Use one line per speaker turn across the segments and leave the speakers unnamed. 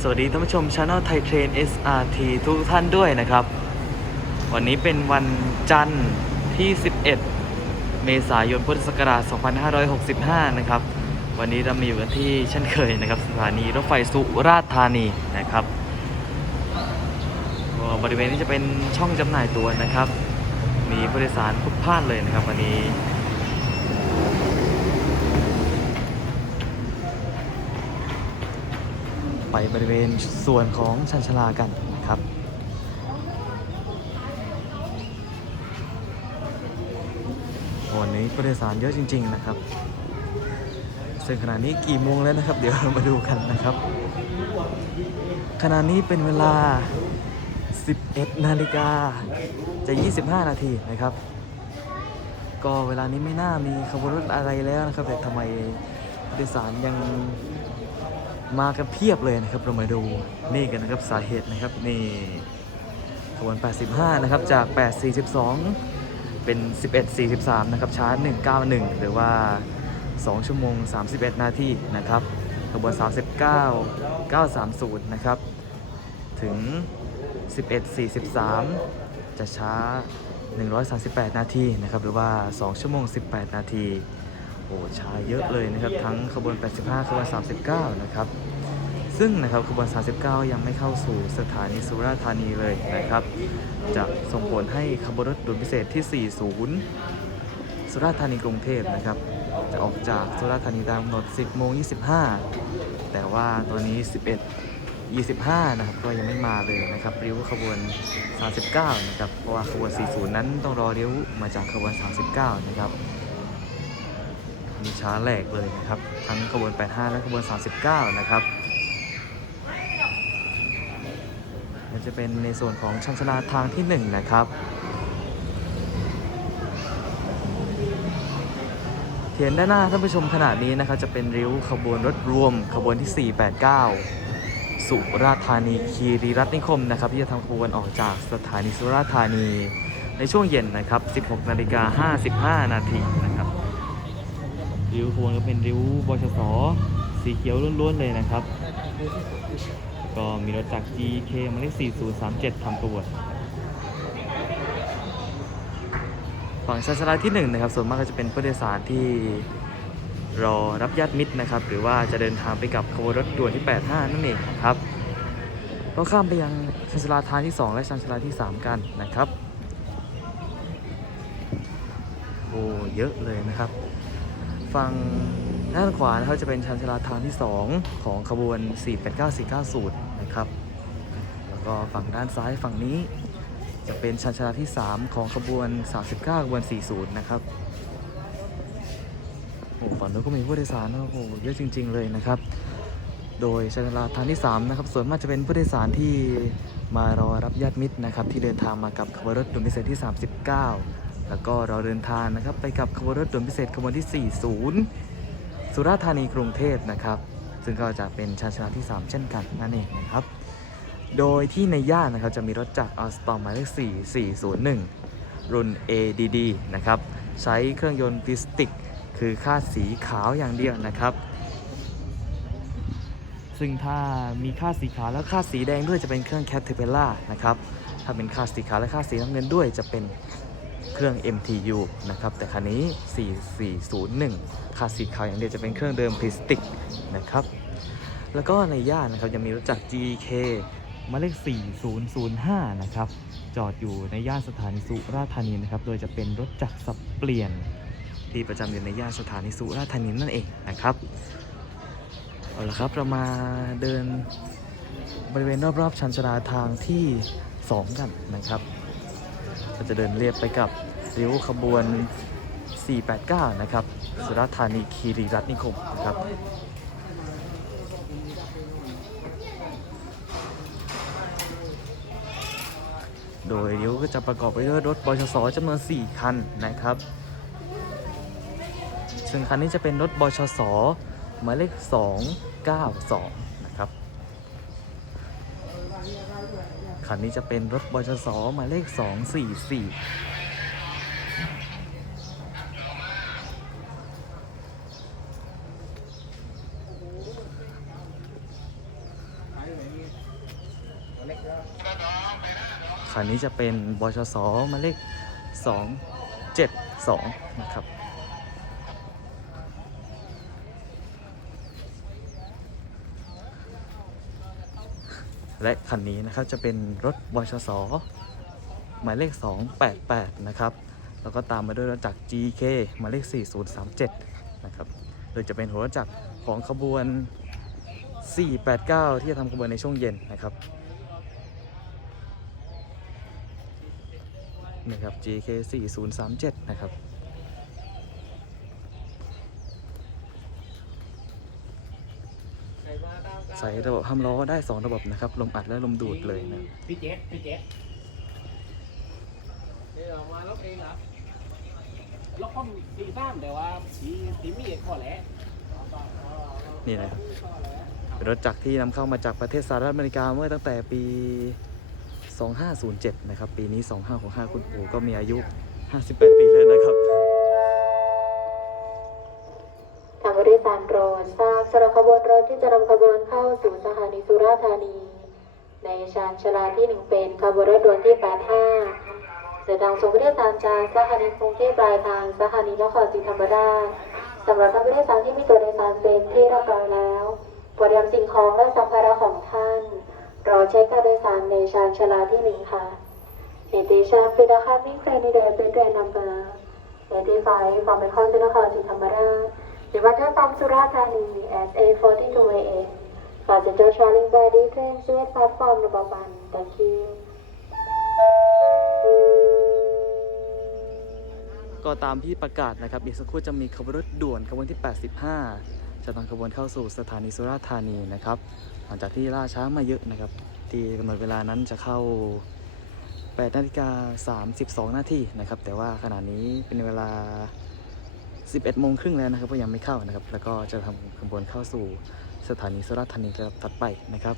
สวัสดีท่านผู้ชมช anel ไทยเทรน SRT ทุกท่านด้วยนะครับ วันนี้เป็นวันจันทร์ที่ 11 เมษายนพุทธศักราช 2565 นะครับ วันนี้เรามาอยู่กันที่เช่นเคยนะครับ สถานีรถไฟสุราษฎร์ธานีนะครับบริเวณนี้จะเป็นช่องจำหน่ายตัวนะครับ มีผู้โดยสารพลุกพล่านเลยนะครับวันนี้ ไปบริเวณส่วนของชันชลากันนะครับวันนี้ผู้โดยสารเยอะจริง ๆ นะครับ ซึ่งขณะนี้กี่โมงแล้วนะครับ เดี๋ยวเรามาดูกันนะครับ ขณะนี้เป็นเวลา 11 นาฬิกาจะ 25 นาทีนะครับ ก็เวลานี้ไม่น่ามีขบวนรถอะไรแล้วนะครับ แต่ทำไมผู้โดยสารยัง มากันเพียบเลยนะครับ เรามาดูนี่กันนะครับสาเหตุนะครับนี่ขบวน 85 นะครับ จาก 842 เป็น 1143 นะครับช้า191 หรือว่า 2 ชั่วโมง 31 นาทีนะครับขบวน 39 930 นะครับ ถึง 1143 จะช้า 138 นาทีนะครับ หรือว่า 2 ชั่วโมง 18 นาที โอ้ช้าเยอะเลยนะครับ ทั้งขบวน 85 ขบวน 39 นะครับ ซึ่งนะครับขบวน 39 ยังไม่เข้าสู่สถานีสุราษฎร์ธานีเลยนะครับ จะส่งผลให้ขบวนรถด่วนพิเศษที่ 40 สุราษฎร์ธานีกรุงเทพนะครับ จะออกจากสุราษฎร์ธานีตามกำหนด 10โมง25 แต่ว่าตอนนี้ 11 25 นะครับ ก็ยังไม่มาเลยนะครับริ้วขบวน 39 นะครับ เพราะว่าขบวน 40 นั้นต้องรอริ้วมาจากขบวน 39 นะครับ มีช้าแหลกเลยนะครับ ทั้งขบวน 85 และขบวน 39 นะครับมันจะเป็นในส่วนของชันชาลาทางที่ 1 นะครับเทียนด้านหน้าท่านผู้ชมขนาดนี้นะครับ จะเป็นริ้วขบวนรถรวมขบวนที่ 489สุราษฎร์ธานีคีรีรัตนิคมนะครับที่จะทำขบวนออกจากสถานีสุราษฎร์ธานี ในช่วงเย็นนะครับ 16 นาฬิกา 55 นาทีนะครับ ริ้วขบวนก็เป็นริ้วบชสสีเขียวล้วนๆเลยนะครับ ก็มีรถจาก GK หมายเลข4037ทำตัวฝั่งชันชาลาที่1นะครับส่วนมากก็จะเป็นผู้โดยสารที่รอรับญาติมิตรนะครับ หรือว่าจะเดินทางไปกับขบวนรถด่วนที่ 85 นั่นเองครับเราข้ามไปยังชันชาลาทางที่ 2 และชันชาลาที่ 3 กันนะครับโอ้เยอะเลยนะครับ ฝั่งด้านขวานะครับจะเป็นชันชลาทางที่ 2 ของขบวน 489490 นะครับ แล้วก็ฝั่งด้านซ้ายฝั่งนี้จะเป็นชันชลาที่ 3 ของขบวน 39ขบวน 40 นะครับ โอ้ฝั่งนู้นก็มีผู้โดยสารนะโอ้โหเยอะจริง ๆ เลยนะครับ โดยชันชลาทางที่ 3 นะครับ ส่วนมากจะเป็นผู้โดยสารที่มารอรับญาติมิตรนะครับ ที่เดินทางมากับขบวนรถด่วนพิเศษที่ 39 แล้วก็เราเดินทางนะครับ ไปกับขบวนรถด่วนพิเศษขบวนที่ 40 สุราษฎร์ธานีกรุงเทพนะครับ ซึ่งก็จะเป็นชานชาลาที่ 3 เช่นกันนั่นเองนะครับ โดยที่ในย่านนะครับจะมีรถจากอัลสตอมหมายเลข4401 รุ่น ADD นะครับ ใช้เครื่องยนต์ฟิสติก คือค่าสีขาวอย่างเดียวนะครับ ซึ่งถ้ามีค่าสีขาวและค่าสีแดงด้วยจะเป็นเครื่อง Caterpillar นะครับ ถ้าเป็นค่าสีขาวและค่าสีน้ำเงินด้วยจะเป็น เครื่อง MTU นะครับ แต่คันนี้ 4401 คาสีขาวอย่างเดียวจะเป็นเครื่องเดิมพลาสติกนะครับ แล้วก็ในย่านนะครับยังมีรถจักร GK หมายเลข 4005 นะครับ จอดอยู่ในย่านสถานีสุราษฎร์ธานีนะครับ โดยจะเป็นรถจักรสับเปลี่ยน ที่ประจำอยู่ในย่านสถานีสุราษฎร์ธานีนั่นเองนะครับ เอาละครับเรามาเดินบริเวณรอบๆชันชาลาทางที่ 2 กันนะครับ ก็จะเดินเรียบไปกับริ้วขบวน 489 นะครับ สุราษฎร์ธานีคีรีรัตนิคมนะครับโดยริ้วก็จะประกอบไปด้วยรถบชสจำนวน 4 คันนะครับ ซึ่งคันนี้จะเป็นรถบชสหมายเลข 292 นะ คันนี้จะเป็นรถบชสหมายเลข 244คันนี้จะเป็นบชสมาเลข 272 นะครับ และคันนี้นะครับจะเป็นรถบชสหมายเลข 288 นะครับ แล้วก็ตามมาด้วยรถจักร GK หมายเลข 4037 นะครับ โดยจะเป็นหัวรถจักรของขบวน 489 ที่จะทำขบวนในช่วงเย็นนะครับนี่ครับ GK 4037 นะครับ ใส่ระบบห้ามล้อได้2ระบบนะครับ ลมอัดและลมดูดเลยนะ
พี่เจ๊พี่เจ๊เดี๋ยวมาล็อกเองเหรอล็อกข้อมสีซ้ำแต่ว่าสีสีมีดข้อแหละ
นี่นะครับเป็นรถจักรที่นำเข้ามาจากประเทศสหรัฐอเมริกาเมื่อตั้งแต่ปี 2507 นะครับ ปีนี้ 2565 คุณปู่ก็มีอายุ 58 ปีแล้วนะครับ
สำหรับขบวนรถที่จะนำขบวนเข้าสู่สถานีสุราษฎร์ธานี ในชานชลาที่หนึ่งเป็นขบวนรถด่วนที่ 85เดินทางส่งผู้โดยสารจากสถานีกรุงเทพปลายทางสถานีนครศรีธรรมราชสำหรับท่านผู้โดยสารที่มีตัวโดยสารเป็นที่เรียบร้อยแล้วโปรดเตรียมสิ่งของและสัมภาระของท่านรอเช็คการโดยสารในชานชลาที่หนึ่งค่ะ Station with the coming train in the train number 85 from the Khon Narayan to Thammarat. Departure from Surathani at 8:42 a.m. Passenger traveling by the train to platform number 1. Thank you.
ก็ตามที่ประกาศนะครับ อีกสักครู่จะมีขบวนรถด่วนขบวนที่ 85 จะทำขบวนเข้าสู่สถานีสุราษฎร์ธานีนะครับ หลังจากที่ล่าช้ามาเยอะนะครับ ที่กำหนดเวลานั้นจะเข้า 8 นาฬิกา 32 นาทีนะครับ แต่ว่าขณะนี้เป็นเวลา 11โมงครึ่งแล้วนะครับก็ยังไม่เข้านะครับ แล้วก็จะทำขบวนเข้าสู่สถานีสุราษฎร์ธานีลำดับถัดไปนะครับ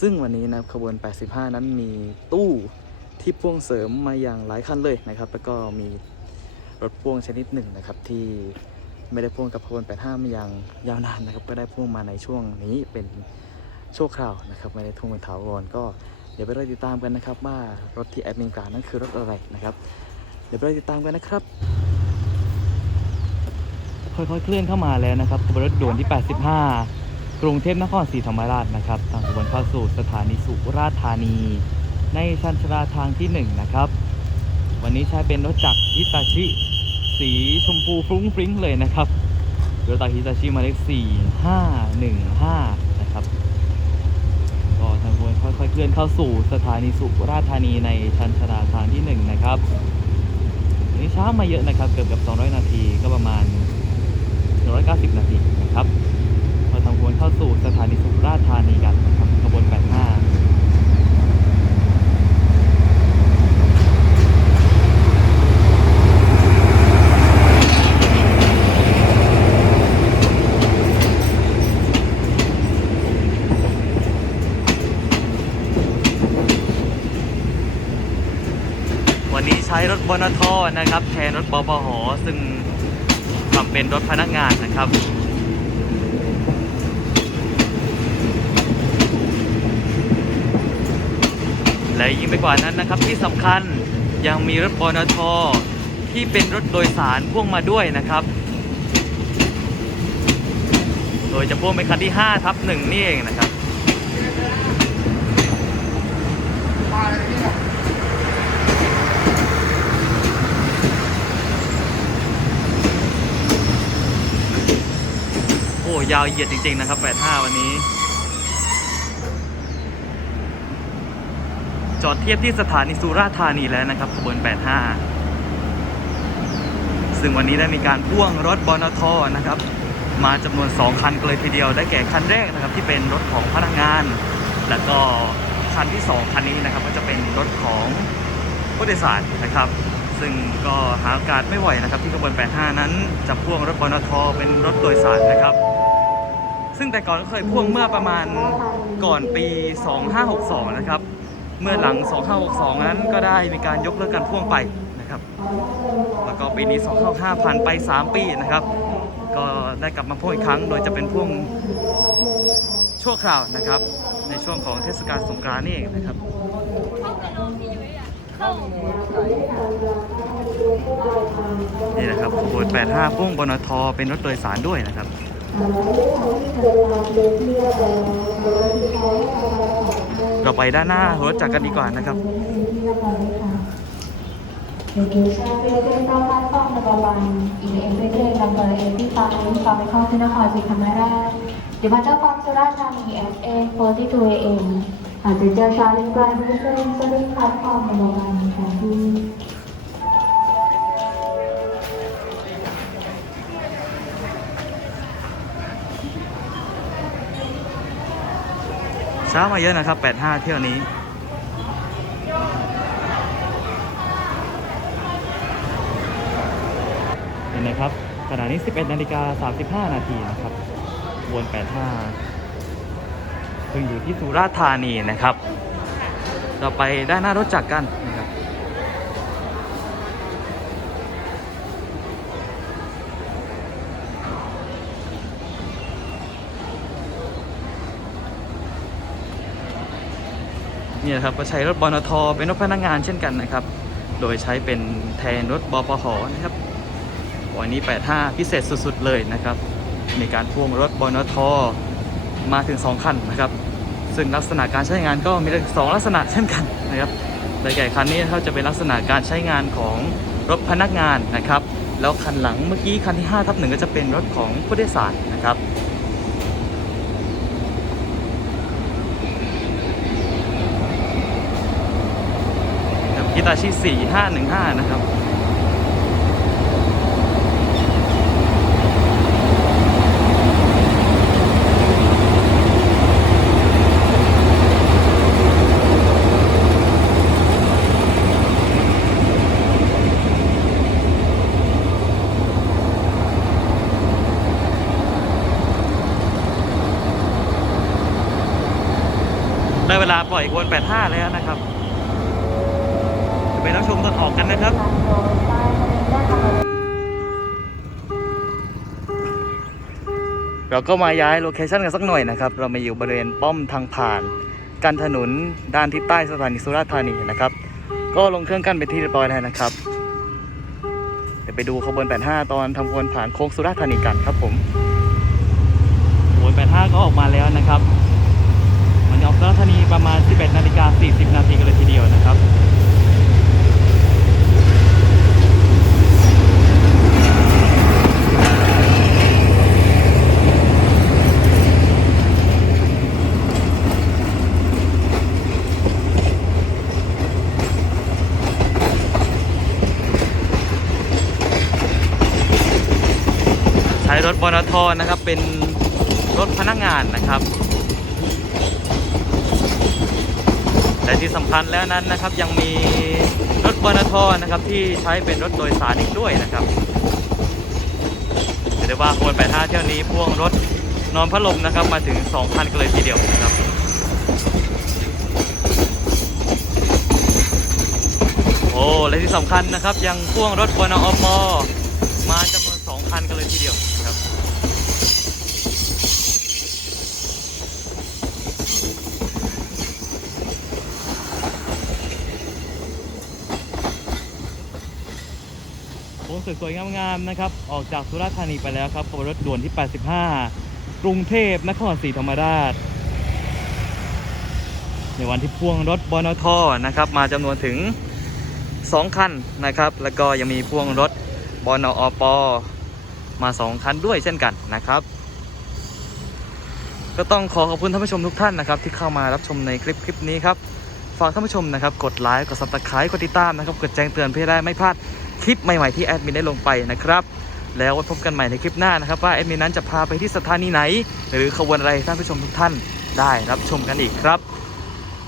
ซึ่งวันนี้นะขบวน 85 นั้นมีตู้ที่พ่วงเสริมมาอย่างหลายคันเลยนะครับ แล้วก็มีรถพ่วงชนิดหนึ่งนะครับที่ไม่ได้พ่วงกับขบวน 85 มาอย่างยาวนานนะครับ ก็ได้พ่วงมาในช่วงนี้เป็นชั่วคราวนะครับ ไม่ได้พ่วงเป็นถาวรก็เดี๋ยวไปรอติดตามกันนะครับว่ารถที่แอดมินกลาวนั้นคือรถอะไรนะครับ เดี๋ยวไปรอติดตามกันนะครับ ค่อยๆเคลื่อนเข้ามาแล้วนะครับขบวนรถด่วนที่ 85 กรุงเทพนครศรีธรรมราชนะครับทางขบวนเข้าสู่สถานีสุราษฎร์ธานี ในชันชราทางที่ 1 นะครับ วันนี้ใช้เป็นรถจักรฮิตาชิ สีชมพูฟรุ้งฟริ้งเลยนะครับรถจักรฮิตาชิมาเลข4515 นะครับก็ทางขบวนค่อยๆเคลื่อนเข้าสู่สถานีสุราษฎร์ธานีในชันชราทางที่ 1 นะครับวันนี้ช้ามาเยอะนะครับ เกือบกับ 200 นาทีก็ประมาณ 190 นาทีนะครับเราทำขบวนเข้าสู่สถานีสุราษฎร์ธานีกันนะครับขบวน 85วันนี้ใช้รถบนทนะครับ แทนรถบปหซึ่ง เป็นรถพนักงานนะครับ และยิ่งไปกว่านั้นนะครับที่สำคัญยังมีรถบนทที่เป็นรถโดยสารพ่วงมาด้วยนะครับ โดยจะพ่วงเป็นคันที่5ทับหนึ่งนี่เองนะครับ ยาวเหยียดจริง ๆ นะครับ85วันนี้ จอดเทียบที่สถานีสุราษฎร์ธานีแล้วนะครับขบวน85ซึ่งวันนี้ได้มีการพ่วงรถบนทนะครับ มาจำนวน 2 คันเลยทีเดียว ได้แก่คันแรกนะครับ ที่เป็นรถของพนักงาน แล้วก็คันที่ 2 คันนี้นะครับ ก็จะเป็นรถของผู้โดยสารนะครับ ซึ่งก็หาโอกาสไม่ไหวนะครับ ที่ขบวน 85 นั้นจะพ่วงรถบนทเป็นรถโดยสารนะครับ ซึ่งแต่ก่อนก็เคยพ่วงเมื่อประมาณก่อนปี 2562 นะครับ เมื่อหลัง 2562 นั้นก็ได้มีการยกเลิกการพ่วงไปนะครับ แล้วก็ปีนี้ 255ผ่านไป 3 ปีนะครับ ก็ได้กลับมาพ่วงอีกครั้ง โดยจะเป็นพ่วงชั่วคราวนะครับ ในช่วงของเทศกาลสงกรานต์นี่เองนะครับนี่นะครับขบวน85พุ่งบนทเป็นรถโดยสารด้วยนะครับ เราไปด้านหน้ารถจักรกันดีกว่านะครับ
เดี๋ยวดูชาเป็นเรื่องต้งกล้องในบาบานอีเอ็ม
เบ
เดลำเบอร์เอ็มที่ฟาร์มเมฟเข้าที่นครศรีธรมรา
ชเดี๋ยวมาเจ้าฟอร์มสุราษฎร์ธานีเอ
ฟเอโฟที่ตัวเองอาจจะเจอชาเล็กกลา
ยเป็นเรื่องจะ
ได้คัดฟาร์มในบงบานแทนที่
ถ้ามาเยอะนะครับ 85 เที่ยวนี้ เห็นไหมครับขณะนี้ 11 นาฬิกา 35 นาทีนะครับวน 85เพิ่งอยู่ที่สุราษฎร์ธานีนะครับ เราไปด้านหน้ารถจักรกัน นี่นะครับก็ใช้รถบนทเป็นรถพนักงานเช่นกันนะครับ โดยใช้เป็นแทนรถบปหนะครับวันนี้ 85 พิเศษสุดๆเลยนะครับ มีการพ่วงรถบนทมาถึง 2 คันนะครับ ซึ่งลักษณะการใช้งานก็มีสองลักษณะเช่นกันนะครับโดยใหญ่คันนี้เขาจะเป็นลักษณะการใช้งานของรถพนักงานนะครับ แล้วคันหลังเมื่อกี้คันที่5ทับหนึ่งก็จะเป็นรถของผู้โดยสารนะครับ กิ ตาชิ 4515 นะครับ ได้เวลาปล่อยกวน85 แล้วนะครับ ชมตอนออกกันนะครับเราก็มาย้ายโลเคชันกันสักหน่อยนะครับ เรามาอยู่บริเวณป้อมทางผ่านกันถนนด้านทิศใต้สถานีสุราษฎร์ธานีนะครับ ก็ลงเครื่องกันเป็นที่เรียบร้อยแล้วนะครับ เดี๋ยวไปดูขบวน 85 ตอนทำขบวนผ่านโค้งสุราษฎร์ธานีกันครับผมขบวน 85 ก็ออกมาแล้วนะครับ มันออกสุราษฎร์ธานีประมาณ 11นาฬิกา40 นาทีกันเลยทีเดียวนะครับ ใช้รถบนทนะครับ เป็นรถพนักงานนะครับ และที่สำคัญแล้วนั้นนะครับยังมีรถบนทนะครับที่ใช้เป็นรถโดยสารอีกด้วยนะครับเรียกได้ว่าควรไปท่าเที่ยวนี้พ่วงรถนอนพัดลมนะครับมาถึง2คันกันเลยทีเดียวนะครับโอ้และที่สำคัญนะครับยังพ่วงรถบนอมมาจำนวน2คันกันเลยทีเดียวนะครับ โค้ง สวยๆ งามๆ นะครับ ออกจากสุราษฎร์ธานีไปแล้วครับขบวนรถด่วนที่ 85 กรุงเทพนครศรีธรรมราช ในวันที่พ่วงรถบนทนะครับ มาจำนวนถึง 2 คันนะครับ แล้วก็ยังมีพ่วงรถบนอปมา 2 คันด้วยเช่นกันนะครับ ก็ต้องขอขอบคุณท่านผู้ชมทุกท่านนะครับ ที่เข้ามารับชมในคลิปคลิปนี้ครับ ฝากท่านผู้ชมนะครับ กดไลค์ กดซับสไครต์กดติดตามนะครับ กดแจ้งเตือนเพื่อได้ไม่พลาด คลิปใหม่ๆที่แอดมินได้ลงไปนะครับ แล้วไว้พบกันใหม่ในคลิปหน้านะครับ ว่าแอดมินนั้นจะพาไปที่สถานีไหน หรือขบวนอะไรท่านผู้ชมทุกท่านได้รับชมกันอีกครับ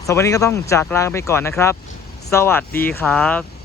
สำหรับวันนี้ก็ต้องจากลาไปก่อนนะครับ สวัสดีครับ